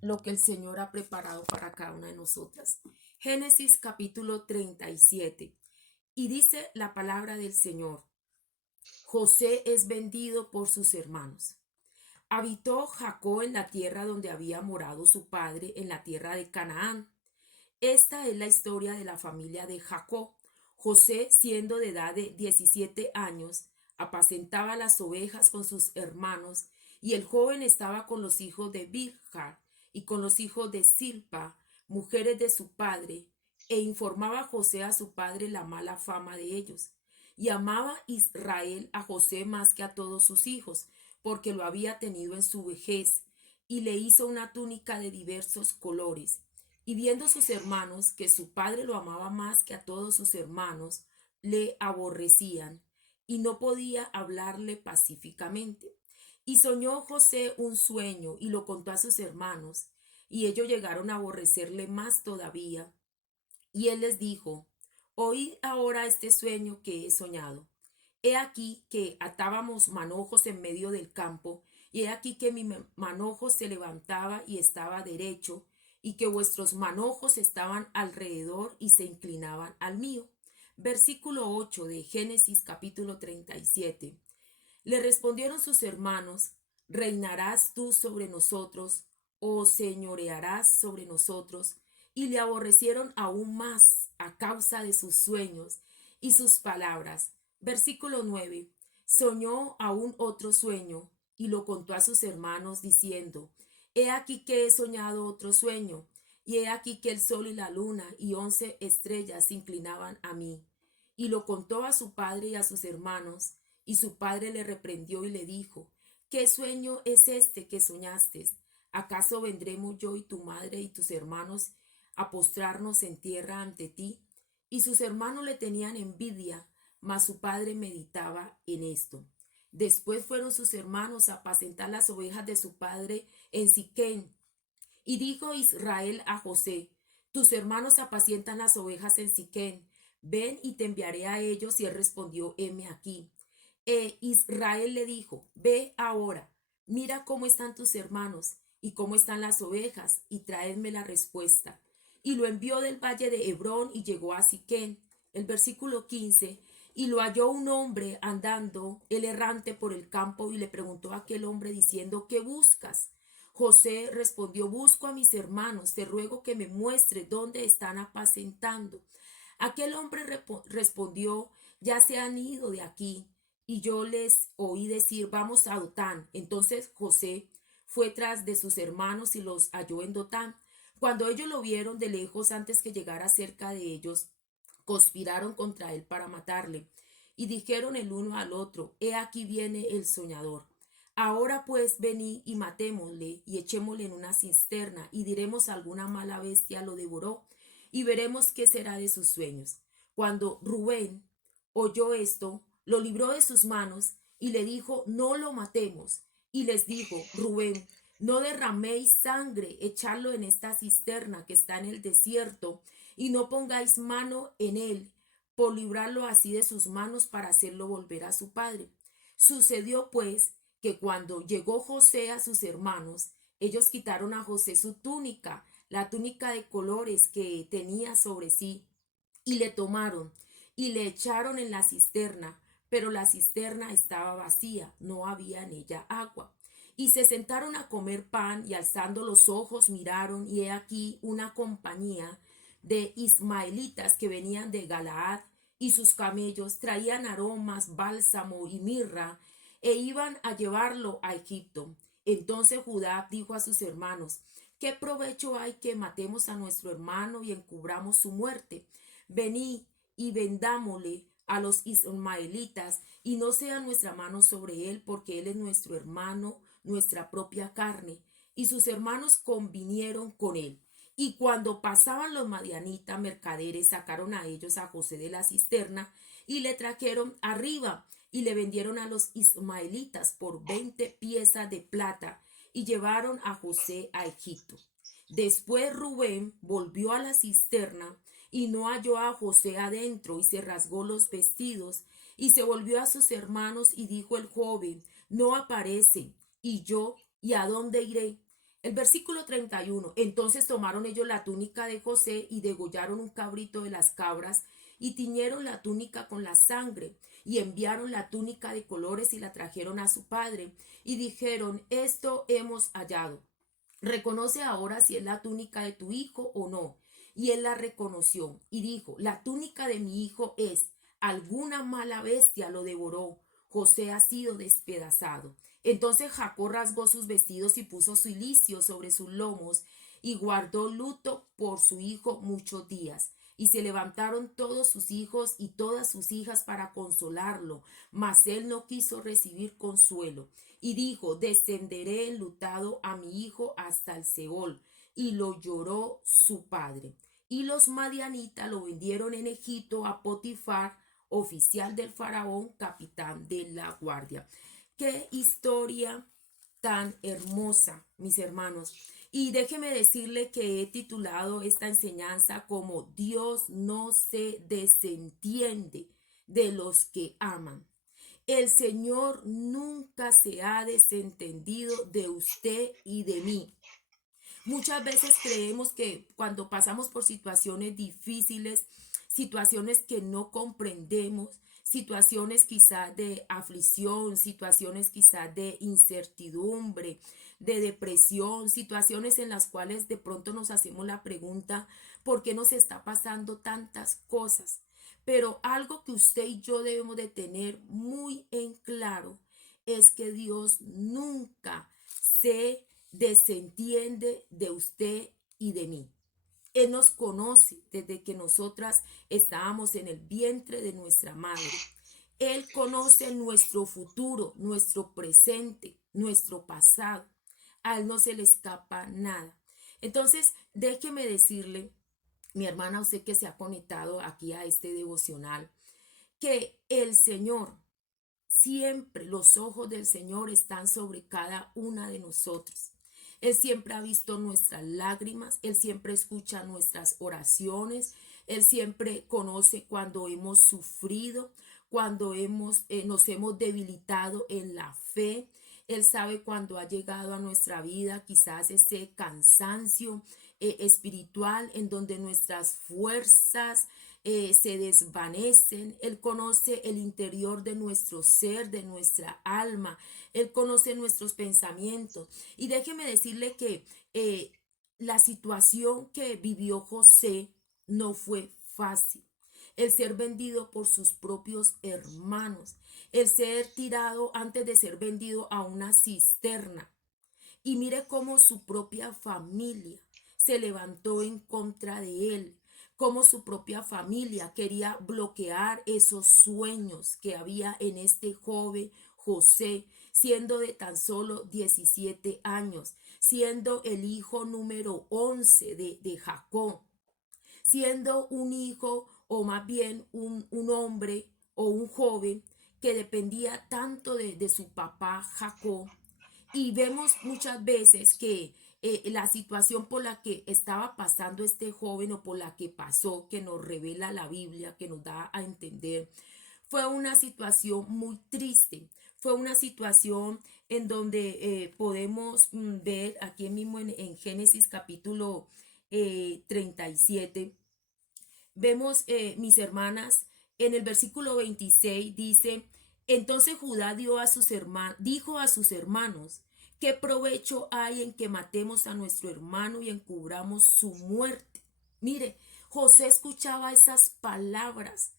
Lo que el Señor ha preparado para cada una de nosotras. Génesis capítulo 37. Y dice la palabra del Señor: José es vendido por sus hermanos. Habitó Jacob en la tierra donde había morado su padre, en la tierra de Canaán. Esta es la historia de la familia de Jacob. José, siendo de edad de 17 años, apacentaba las ovejas con sus hermanos, y el joven estaba con los hijos de Bilha y con los hijos de Silpa, mujeres de su padre, e informaba José a su padre la mala fama de ellos. Y amaba Israel a José más que a todos sus hijos, porque lo había tenido en su vejez, y le hizo una túnica de diversos colores. Y viendo sus hermanos que su padre lo amaba más que a todos sus hermanos, le aborrecían y no podía hablarle pacíficamente. Y soñó José un sueño y lo contó a sus hermanos, y ellos llegaron a aborrecerle más todavía. Y él les dijo: Oíd ahora este sueño que he soñado. He aquí que atábamos manojos en medio del campo, y he aquí que mi manojo se levantaba y estaba derecho, y que vuestros manojos estaban alrededor y se inclinaban al mío. Versículo 8 de Génesis capítulo 37. Le respondieron sus hermanos: ¿Reinarás tú sobre nosotros, o señorearás sobre nosotros? Y le aborrecieron aún más a causa de sus sueños y sus palabras. Versículo 9. Soñó aún otro sueño y lo contó a sus hermanos diciendo: He aquí que he soñado otro sueño, y he aquí que el sol y la luna y 11 estrellas se inclinaban a mí. Y lo contó a su padre y a sus hermanos, y su padre le reprendió y le dijo: ¿Qué sueño es este que soñaste? ¿Acaso vendremos yo y tu madre y tus hermanos a postrarnos en tierra ante ti? Y sus hermanos le tenían envidia, mas su padre meditaba en esto. Después fueron sus hermanos a apacentar las ovejas de su padre en Siquén. Y dijo Israel a José: Tus hermanos apacientan las ovejas en Siquén. Ven y te enviaré a ellos. Y él respondió: Heme aquí. Israel le dijo: Ve ahora, mira cómo están tus hermanos y cómo están las ovejas, y traedme la respuesta. Y lo envió del valle de Hebrón y llegó a Siquén. El versículo 15. Y lo halló un hombre andando, el errante por el campo, y le preguntó a aquel hombre diciendo: ¿Qué buscas? José respondió: Busco a mis hermanos, te ruego que me muestre dónde están apacentando. Aquel hombre respondió: Ya se han ido de aquí. Y yo les oí decir: Vamos a Dotán. Entonces José fue tras de sus hermanos y los halló en Dotán. Cuando ellos lo vieron de lejos, antes que llegara cerca de ellos, conspiraron contra él para matarle. Y dijeron el uno al otro: He aquí viene el soñador. Ahora pues venid y matémosle y echémosle en una cisterna, y diremos: alguna mala bestia lo devoró, y veremos qué será de sus sueños. Cuando Rubén oyó esto, lo libró de sus manos y le dijo: No lo matemos. Y les dijo Rubén: No derraméis sangre, echadlo en esta cisterna que está en el desierto, y no pongáis mano en él, por librarlo así de sus manos, para hacerlo volver a su padre. Sucedió pues que cuando llegó José a sus hermanos, ellos quitaron a José su túnica, la túnica de colores que tenía sobre sí, y le tomaron y le echaron en la cisterna, pero la cisterna estaba vacía, no había en ella agua. Y se sentaron a comer pan, y alzando los ojos miraron, y he aquí una compañía de ismaelitas que venían de Galaad, y sus camellos traían aromas, bálsamo y mirra, e iban a llevarlo a Egipto. Entonces Judá dijo a sus hermanos: ¿Qué provecho hay que matemos a nuestro hermano y encubramos su muerte? Venid y vendámosle a los ismaelitas, y no sea nuestra mano sobre él, porque él es nuestro hermano, nuestra propia carne. Y sus hermanos convinieron con él. Y cuando pasaban los madianitas mercaderes, sacaron a ellos a José de la cisterna y le trajeron arriba, y le vendieron a los ismaelitas por 20 piezas de plata, y llevaron a José a Egipto. Después Rubén volvió a la cisterna y no halló a José adentro, y se rasgó los vestidos y se volvió a sus hermanos, y dijo el joven: No aparece. Y yo: ¿y a dónde iré? El versículo 31. Entonces tomaron ellos la túnica de José y degollaron un cabrito de las cabras y tiñeron la túnica con la sangre y enviaron la túnica de colores y la trajeron a su padre y dijeron, esto hemos hallado. Reconoce ahora si es la túnica de tu hijo o no. Y él la reconoció y dijo, la túnica de mi hijo es, alguna mala bestia lo devoró, José ha sido despedazado. Entonces Jacob rasgó sus vestidos y puso cilicio sobre sus lomos y guardó luto por su hijo muchos días. Y se levantaron todos sus hijos y todas sus hijas para consolarlo, mas él no quiso recibir consuelo. Y dijo, descenderé enlutado a mi hijo hasta el Seol. Y lo lloró su padre. Y los madianitas lo vendieron en Egipto a Potifar, oficial del faraón, capitán de la guardia. Qué historia tan hermosa, mis hermanos. Y déjeme decirle que he titulado esta enseñanza como Dios no se desentiende de los que aman. El Señor nunca se ha desentendido de usted y de mí. Muchas veces creemos que cuando pasamos por situaciones difíciles, situaciones que no comprendemos, situaciones quizás de aflicción, situaciones quizás de incertidumbre, de depresión, situaciones en las cuales de pronto nos hacemos la pregunta, ¿por qué nos está pasando tantas cosas? Pero algo que usted y yo debemos de tener muy en claro es que Dios nunca se desentiende de usted y de mí. Él nos conoce desde que nosotras estábamos en el vientre de nuestra madre. Él conoce nuestro futuro, nuestro presente, nuestro pasado. A Él no se le escapa nada. Entonces, déjeme decirle, mi hermana, usted que se ha conectado aquí a este devocional, que el Señor, siempre los ojos del Señor están sobre cada una de nosotros. Él siempre ha visto nuestras lágrimas, Él siempre escucha nuestras oraciones, Él siempre conoce cuando hemos sufrido, cuando nos hemos debilitado en la fe. Él sabe cuando ha llegado a nuestra vida quizás ese cansancio espiritual en donde nuestras fuerzas se desvanecen. Él conoce el interior de nuestro ser, de nuestra alma. Él conoce nuestros pensamientos. Y déjeme decirle que la situación que vivió José no fue fácil. El ser vendido por sus propios hermanos, el ser tirado antes de ser vendido a una cisterna. Y mire cómo su propia familia se levantó en contra de él, cómo su propia familia quería bloquear esos sueños que había en este joven José, siendo de tan solo 17 años, siendo el hijo número 11 de Jacob, siendo un hijo o más bien un hombre o un joven que dependía tanto de su papá Jacob. Y vemos muchas veces que la situación por la que estaba pasando este joven o por la que pasó, que nos revela la Biblia, que nos da a entender, fue una situación muy triste. Fue una situación en donde podemos ver aquí mismo en Génesis capítulo 37. Vemos, mis hermanas, en el versículo 26 dice, entonces Judá dijo a sus hermanos, ¿qué provecho hay en que matemos a nuestro hermano y encubramos su muerte? Mire, José escuchaba esas palabras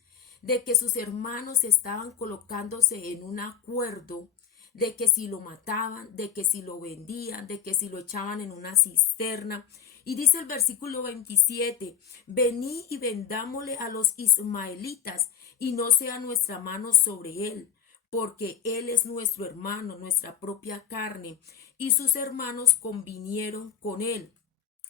de que sus hermanos estaban colocándose en un acuerdo de que si lo mataban, de que si lo vendían, de que si lo echaban en una cisterna. Y dice el versículo 27, vení y vendámosle a los ismaelitas y no sea nuestra mano sobre él, porque él es nuestro hermano, nuestra propia carne. Y sus hermanos convinieron con él.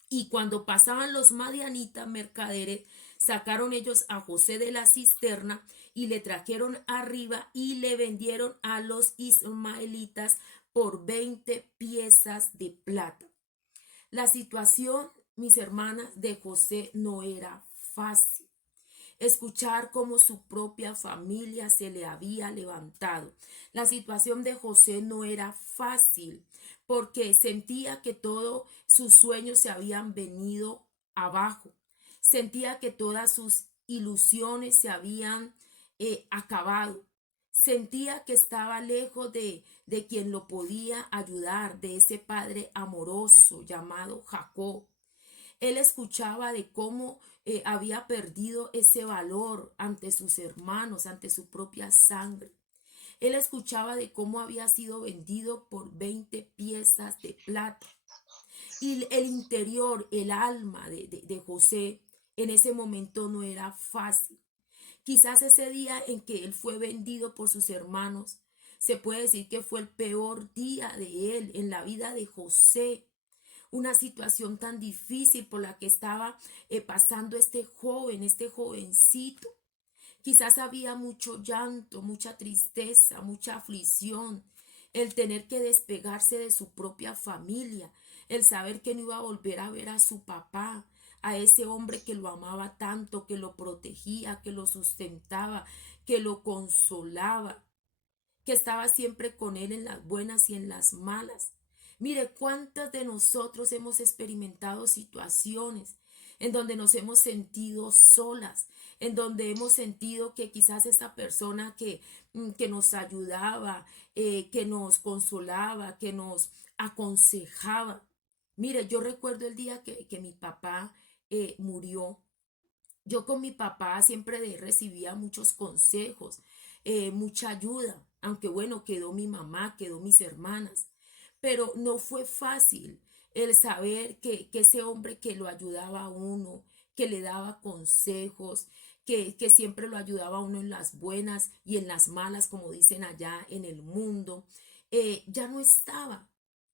Y cuando pasaban los madianitas mercaderes, sacaron ellos a José de la cisterna y le trajeron arriba y le vendieron a los ismaelitas por 20 piezas de plata. La situación, mis hermanas, de José no era fácil. escuchar cómo su propia familia se le había levantado. La situación de José no era fácil porque sentía que todos sus sueños se habían venido abajo. Sentía que todas sus ilusiones se habían acabado. Sentía que estaba lejos de quien lo podía ayudar, de ese padre amoroso llamado Jacob. Él escuchaba de cómo había perdido ese valor ante sus hermanos, ante su propia sangre. Él escuchaba de cómo había sido vendido por 20 piezas de plata. Y el interior, el alma de José en ese momento no era fácil. Quizás ese día en que él fue vendido por sus hermanos, se puede decir que fue el peor día de él en la vida de José. Una situación tan difícil por la que estaba pasando este jovencito. Quizás había mucho llanto, mucha tristeza, mucha aflicción, el tener que despegarse de su propia familia, el saber que no iba a volver a ver a su papá, a ese hombre que lo amaba tanto, que lo protegía, que lo sustentaba, que lo consolaba, que estaba siempre con él en las buenas y en las malas. Mire, cuántas de nosotros hemos experimentado situaciones en donde nos hemos sentido solas, en donde hemos sentido que quizás esa persona que nos ayudaba, que nos consolaba, que nos aconsejaba. Mire, yo recuerdo el día que mi papá murió. Yo con mi papá siempre recibía muchos consejos, mucha ayuda, aunque bueno, quedó mi mamá, quedó mis hermanas, pero no fue fácil el saber que ese hombre que lo ayudaba a uno, que le daba consejos, que siempre lo ayudaba a uno en las buenas y en las malas, como dicen allá en el mundo, ya no estaba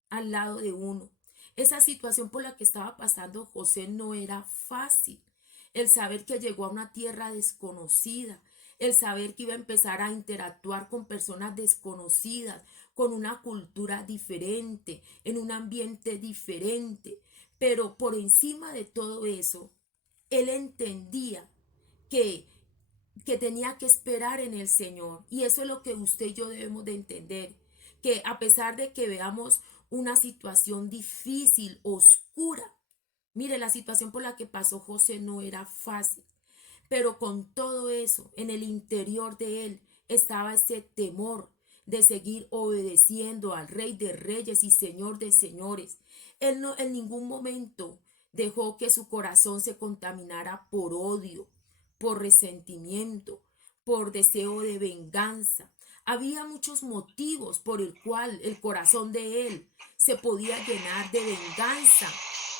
al lado de uno. Esa situación por la que estaba pasando José no era fácil. El saber que llegó a una tierra desconocida, el saber que iba a empezar a interactuar con personas desconocidas, con una cultura diferente, en un ambiente diferente. Pero por encima de todo eso, él entendía que, que tenía que esperar en el Señor. Y eso es lo que usted y yo debemos de entender, que a pesar de que veamos una situación difícil, oscura, mire, la situación por la que pasó José no era fácil, pero con todo eso, en el interior de él estaba ese temor de seguir obedeciendo al Rey de Reyes y Señor de Señores. Él no en ningún momento dejó que su corazón se contaminara por odio, por resentimiento, por deseo de venganza. Había muchos motivos por el cual el corazón de él se podía llenar de venganza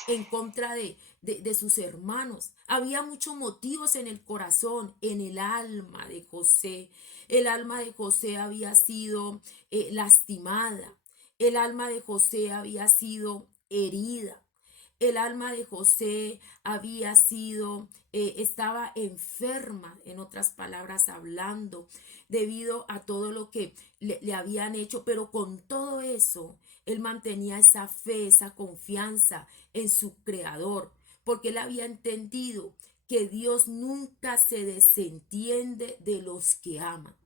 en contra de sus hermanos. Había muchos motivos en el corazón, en el alma de José. El alma de José había sido lastimada. El alma de José había sido herida. El alma de José había sido, estaba enferma, en otras palabras hablando, debido a todo lo que le habían hecho, pero con todo eso, él mantenía esa fe, esa confianza en su creador, porque él había entendido que Dios nunca se desentiende de los que aman.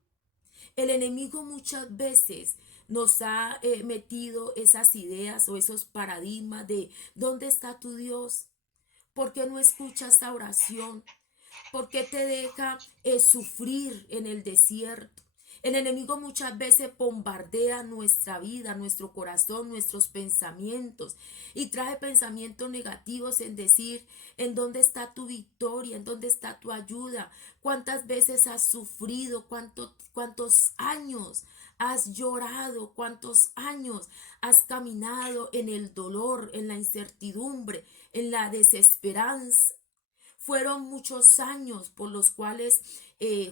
El enemigo muchas veces nos ha metido esas ideas o esos paradigmas de ¿dónde está tu Dios? ¿Por qué no escuchas esta oración? ¿Por qué te deja sufrir en el desierto? El enemigo muchas veces bombardea nuestra vida, nuestro corazón, nuestros pensamientos y trae pensamientos negativos en decir, ¿en dónde está tu victoria? ¿En dónde está tu ayuda? ¿Cuántas veces has sufrido? ¿Cuántos años has llorado? ¿Cuántos años has caminado en el dolor, en la incertidumbre, en la desesperanza? Fueron muchos años por los cuales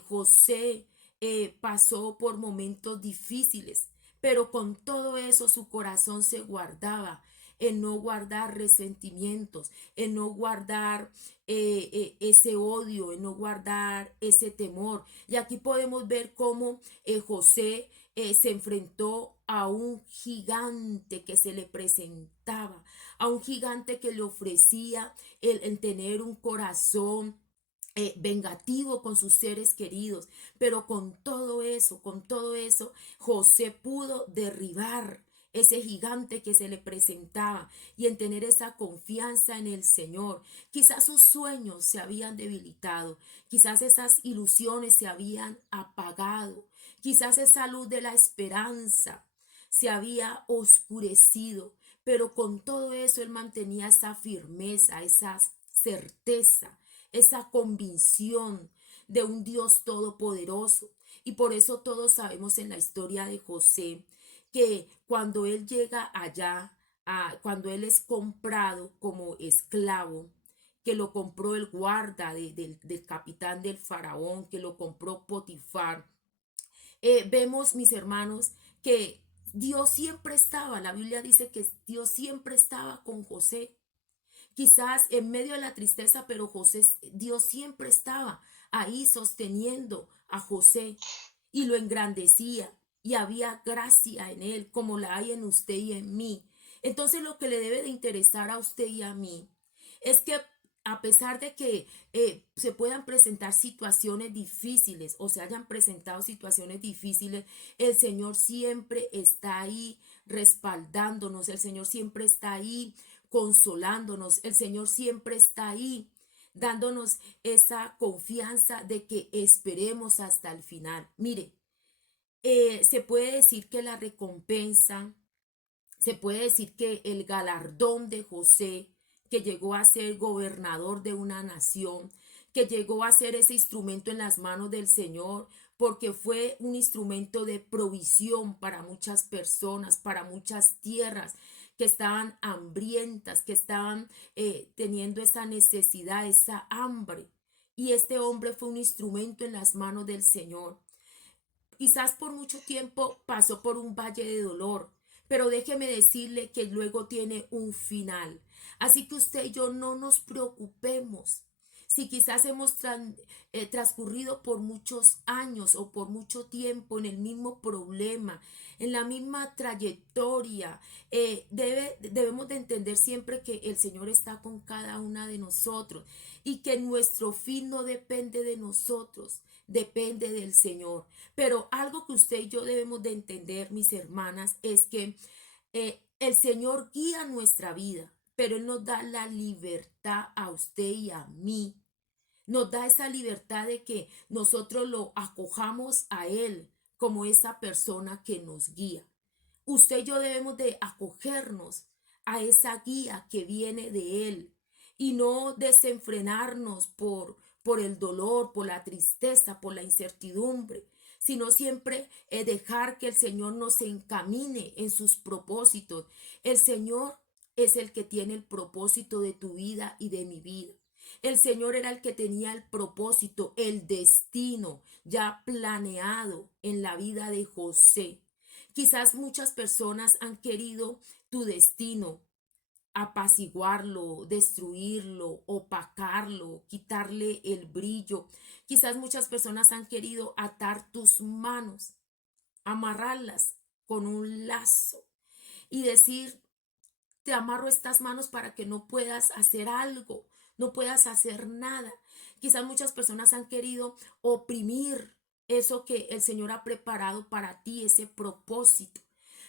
José pasó por momentos difíciles, pero con todo eso su corazón se guardaba en no guardar resentimientos, en no guardar ese odio, en no guardar ese temor. Y aquí podemos ver cómo José se enfrentó a un gigante que se le presentaba, a un gigante que le ofrecía el tener un corazón vengativo con sus seres queridos, pero con todo eso, José pudo derribar ese gigante que se le presentaba y en tener esa confianza en el Señor. Quizás sus sueños se habían debilitado, quizás esas ilusiones se habían apagado, quizás esa luz de la esperanza se había oscurecido, pero con todo eso él mantenía esa firmeza, esa certeza, esa convicción de un Dios todopoderoso. Y por eso todos sabemos en la historia de José que cuando él llega allá, cuando él es comprado como esclavo, que lo compró el guarda del capitán del faraón, que lo compró Potifar, vemos, mis hermanos, que Dios siempre estaba, la Biblia dice que Dios siempre estaba con José. Quizás en medio de la tristeza, pero Dios siempre estaba ahí sosteniendo a José y lo engrandecía y había gracia en él como la hay en usted y en mí. Entonces lo que le debe de interesar a usted y a mí es que a pesar de que se puedan presentar situaciones difíciles o se hayan presentado situaciones difíciles, el Señor siempre está ahí respaldándonos, el Señor siempre está ahí consolándonos, el Señor siempre está ahí dándonos esa confianza de que esperemos hasta el final. Mire, se puede decir que la recompensa, se puede decir que el galardón de José, que llegó a ser gobernador de una nación, que llegó a ser ese instrumento en las manos del Señor, porque fue un instrumento de provisión para muchas personas, para muchas tierras que estaban hambrientas, que estaban teniendo esa necesidad, esa hambre. Y este hombre fue un instrumento en las manos del Señor. Quizás por mucho tiempo pasó por un valle de dolor, pero déjeme decirle que luego tiene un final. Así que usted y yo no nos preocupemos. Si quizás hemos transcurrido por muchos años o por mucho tiempo en el mismo problema, en la misma trayectoria, debemos de entender siempre que el Señor está con cada una de nosotros y que nuestro fin no depende de nosotros, depende del Señor. Pero algo que usted y yo debemos de entender, mis hermanas, es que el Señor guía nuestra vida, pero Él nos da la libertad a usted y a mí. Nos da esa libertad de que nosotros lo acojamos a Él como esa persona que nos guía. Usted y yo debemos de acogernos a esa guía que viene de Él y no desenfrenarnos por el dolor, por la tristeza, por la incertidumbre, sino siempre dejar que el Señor nos encamine en sus propósitos. El Señor es el que tiene el propósito de tu vida y de mi vida. El Señor era el que tenía el propósito, el destino ya planeado en la vida de José. Quizás muchas personas han querido tu destino, apaciguarlo, destruirlo, opacarlo, quitarle el brillo. Quizás muchas personas han querido atar tus manos, amarrarlas con un lazo y decir, te amarro estas manos para que no puedas hacer algo, no puedas hacer nada. Quizás muchas personas han querido oprimir eso que el Señor ha preparado para ti, ese propósito.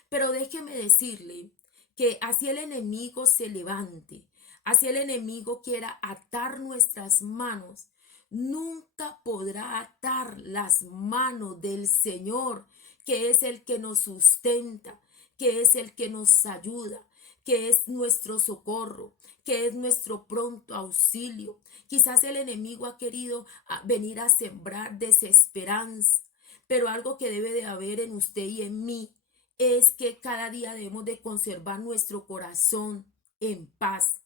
Pero déjeme decirle que así el enemigo se levante, así el enemigo quiera atar nuestras manos, nunca podrá atar las manos del Señor, que es el que nos sustenta, que es el que nos ayuda, que es nuestro socorro, que es nuestro pronto auxilio. Quizás el enemigo ha querido venir a sembrar desesperanza, pero algo que debe de haber en usted y en mí es que cada día debemos de conservar nuestro corazón en paz.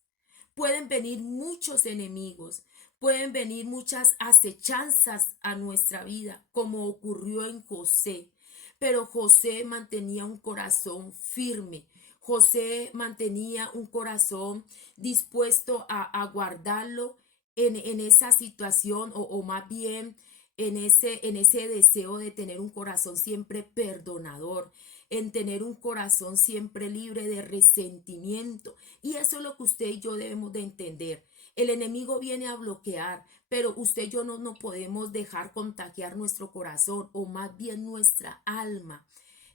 Pueden venir muchos enemigos, pueden venir muchas acechanzas a nuestra vida, como ocurrió en José. Pero José mantenía un corazón firme. José mantenía un corazón dispuesto a guardarlo en esa situación o más bien en ese deseo de tener un corazón siempre perdonador. en tener un corazón siempre libre de resentimiento. Y eso es lo que usted y yo debemos de entender. El enemigo viene a bloquear, pero usted y yo no podemos dejar contagiar nuestro corazón o más bien nuestra alma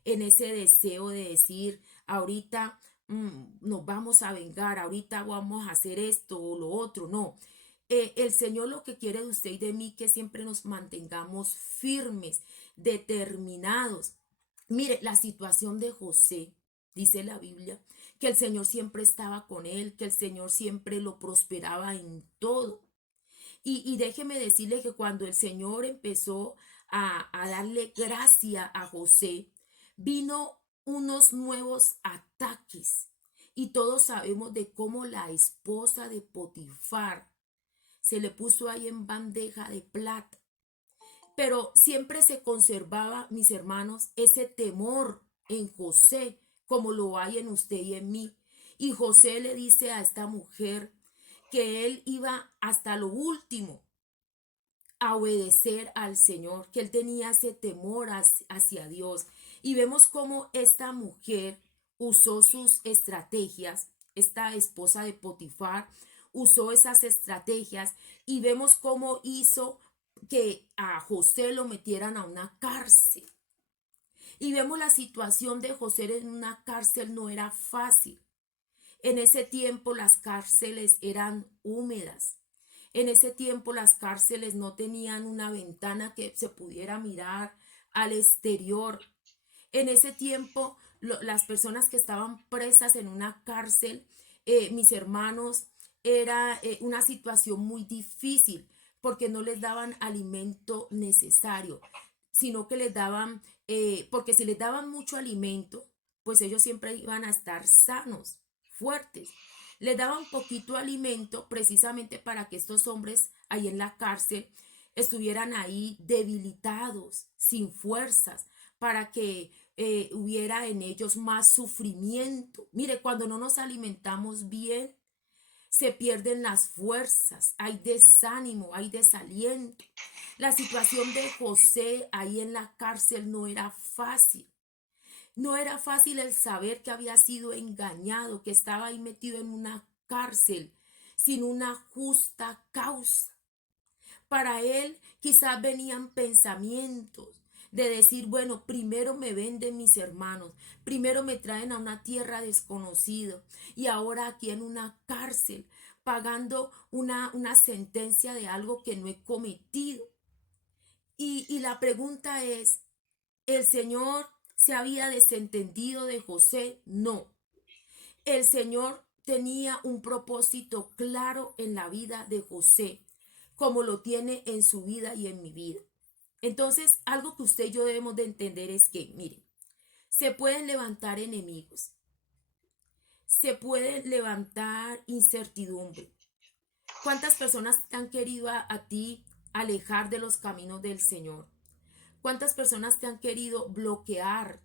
en ese deseo de decir, ahorita nos vamos a vengar, ahorita vamos a hacer esto o lo otro. No, el Señor lo que quiere de usted y de mí que siempre nos mantengamos firmes, determinados. Mire, la situación de José, dice la Biblia, que el Señor siempre estaba con él, que el Señor siempre lo prosperaba en todo. Y déjeme decirle que cuando el Señor empezó a darle gracia a José, vino unos nuevos ataques. Y todos sabemos de cómo la esposa de Potifar se le puso ahí en bandeja de plata. Pero siempre se conservaba, mis hermanos, ese temor en José, como lo hay en usted y en mí. Y José le dice a esta mujer que él iba hasta lo último a obedecer al Señor, que él tenía ese temor hacia Dios. Y vemos cómo esta mujer usó sus estrategias, esta esposa de Potifar usó esas estrategias y vemos cómo hizo que a José lo metieran a una cárcel. Y vemos la situación de José en una cárcel no era fácil. En ese tiempo las cárceles eran húmedas. En ese tiempo las cárceles no tenían una ventana que se pudiera mirar al exterior. En ese tiempo las personas que estaban presas en una cárcel, mis hermanos, era una situación muy difícil porque no les daban alimento necesario, sino que les daban, porque si les daban mucho alimento, pues ellos siempre iban a estar sanos, fuertes. Les daban poquito alimento precisamente para que estos hombres ahí en la cárcel estuvieran ahí debilitados, sin fuerzas, para que hubiera en ellos más sufrimiento. Mire, cuando no nos alimentamos bien, se pierden las fuerzas, hay desánimo, hay desaliento. La situación de José ahí en la cárcel no era fácil. No era fácil el saber que había sido engañado, que estaba ahí metido en una cárcel sin una justa causa. Para él quizás venían pensamientos de decir, bueno, primero me venden mis hermanos, primero me traen a una tierra desconocida y ahora aquí en una cárcel pagando una sentencia de algo que no he cometido. Y la pregunta es, ¿el Señor se había desentendido de José? No. El Señor tenía un propósito claro en la vida de José, como lo tiene en su vida y en mi vida. Entonces, algo que usted y yo debemos de entender es que, miren, se pueden levantar enemigos, se puede levantar incertidumbre. ¿Cuántas personas te han querido a ti alejar de los caminos del Señor? ¿Cuántas personas te han querido bloquear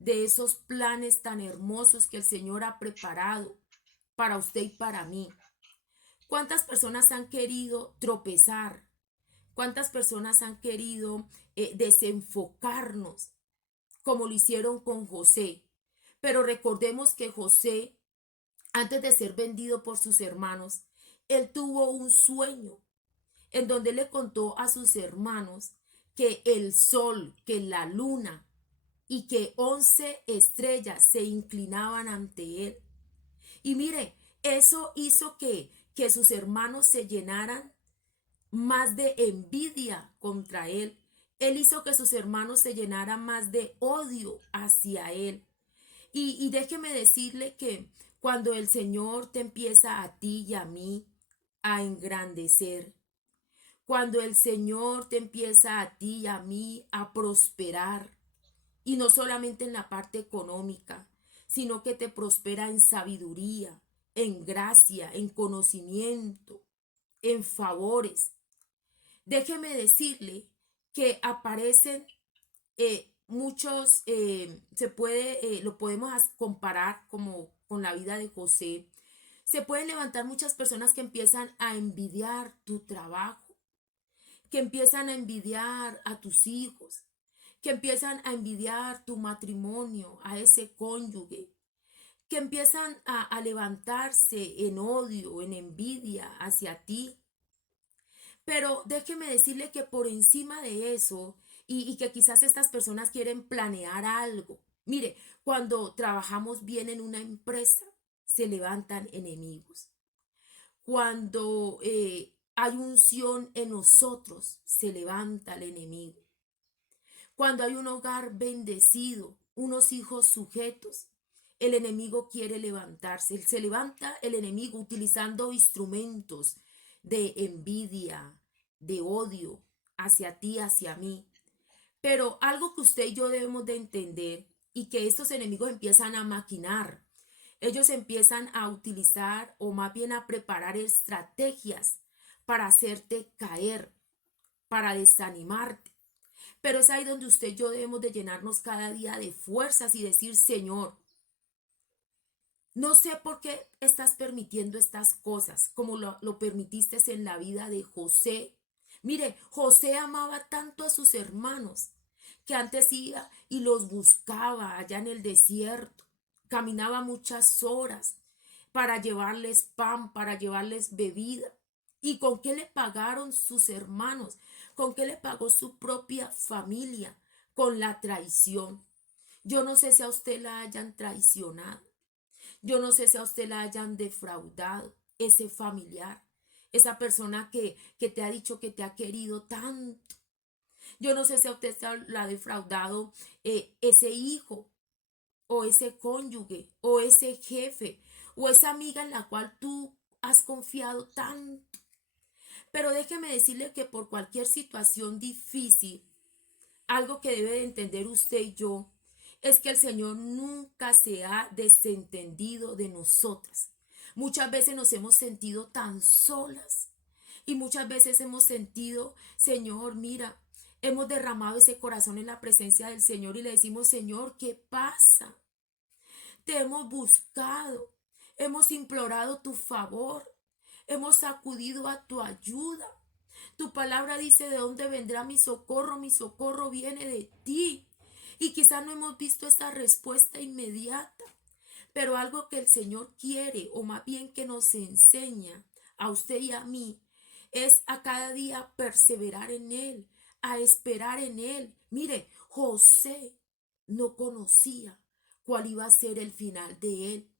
de esos planes tan hermosos que el Señor ha preparado para usted y para mí? ¿Cuántas personas han querido tropezar? ¿Cuántas personas han querido desenfocarnos como lo hicieron con José? Pero recordemos que José, antes de ser vendido por sus hermanos, él tuvo un sueño en donde le contó a sus hermanos que el sol, que la luna y que 11 estrellas se inclinaban ante él. Y mire, eso hizo que sus hermanos se llenaran más de envidia contra él. Él hizo que sus hermanos se llenaran más de odio hacia él. Y déjeme decirle que cuando el Señor te empieza a ti y a mí a engrandecer, cuando el Señor te empieza a ti y a mí a prosperar, y no solamente en la parte económica, sino que te prospera en sabiduría, en gracia, en conocimiento, en favores. Déjeme decirle que aparecen muchos, lo podemos comparar como con la vida de José. Se pueden levantar muchas personas que empiezan a envidiar tu trabajo, que empiezan a envidiar a tus hijos, que empiezan a envidiar tu matrimonio, a ese cónyuge, que empiezan a levantarse en odio, en envidia hacia ti. Pero déjeme decirle que por encima de eso, y que quizás estas personas quieren planear algo. Mire, cuando trabajamos bien en una empresa, se levantan enemigos. Cuando hay unción en nosotros, se levanta el enemigo. Cuando hay un hogar bendecido, unos hijos sujetos, el enemigo quiere levantarse. Se levanta el enemigo utilizando instrumentos de envidia, de odio hacia ti, hacia mí. Pero algo que usted y yo debemos de entender y que estos enemigos empiezan a maquinar. Ellos empiezan a utilizar o más bien a preparar estrategias para hacerte caer, para desanimarte. Pero es ahí donde usted y yo debemos de llenarnos cada día de fuerzas y decir, Señor, no sé por qué estás permitiendo estas cosas, como lo permitiste en la vida de José. Mire, José amaba tanto a sus hermanos que antes iba y los buscaba allá en el desierto. Caminaba muchas horas para llevarles pan, para llevarles bebida. ¿Y con qué le pagaron sus hermanos? ¿Con qué le pagó su propia familia? Con la traición. Yo no sé si a usted la hayan traicionado. Yo no sé si a usted la hayan defraudado, ese familiar, esa persona que te ha dicho que te ha querido tanto. Yo no sé si a usted la ha defraudado ese hijo o ese cónyuge o ese jefe o esa amiga en la cual tú has confiado tanto. Pero déjeme decirle que por cualquier situación difícil, algo que debe de entender usted y yo es que el Señor nunca se ha desentendido de nosotras. Muchas veces nos hemos sentido tan solas y muchas veces hemos sentido, Señor, mira, hemos derramado ese corazón en la presencia del Señor y le decimos, Señor, ¿qué pasa? Te hemos buscado, hemos implorado tu favor, hemos acudido a tu ayuda. Tu palabra dice de dónde vendrá mi socorro viene de ti. Y quizás no hemos visto esta respuesta inmediata, pero algo que el Señor quiere, o más bien que nos enseña a usted y a mí, es a cada día perseverar en Él, a esperar en Él. Mire, José no conocía cuál iba a ser el final de él.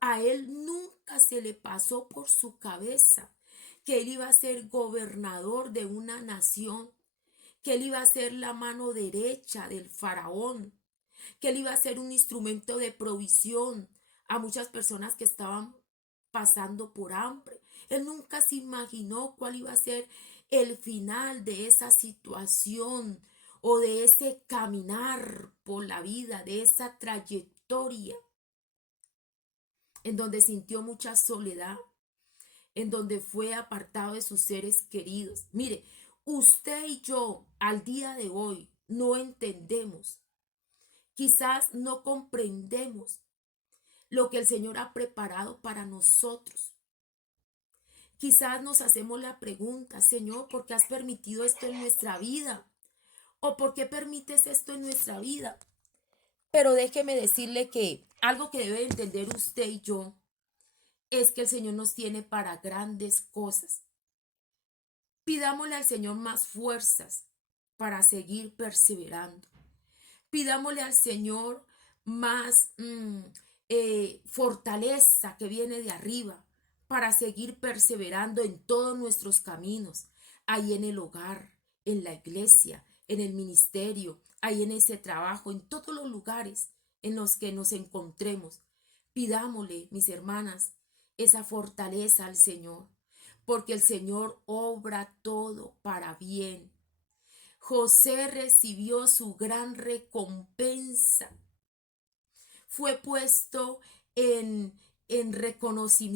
A él nunca se le pasó por su cabeza que él iba a ser gobernador de una nación, que él iba a ser la mano derecha del faraón, que él iba a ser un instrumento de provisión a muchas personas que estaban pasando por hambre. Él nunca se imaginó cuál iba a ser el final de esa situación o de ese caminar por la vida, de esa trayectoria en donde sintió mucha soledad, en donde fue apartado de sus seres queridos. Mire, usted y yo al día de hoy no entendemos, quizás no comprendemos lo que el Señor ha preparado para nosotros. Quizás nos hacemos la pregunta, Señor, ¿por qué has permitido esto en nuestra vida? ¿O por qué permites esto en nuestra vida? Pero déjeme decirle que algo que debe entender usted y yo es que el Señor nos tiene para grandes cosas. Pidámosle al Señor más fuerzas para seguir perseverando. Pidámosle al Señor más fortaleza que viene de arriba para seguir perseverando en todos nuestros caminos, ahí en el hogar, en la iglesia, en el ministerio, ahí en ese trabajo, en todos los lugares en los que nos encontremos. Pidámosle, mis hermanas, esa fortaleza al Señor, porque el Señor obra todo para bien. José recibió su gran recompensa. Fue puesto en reconocimiento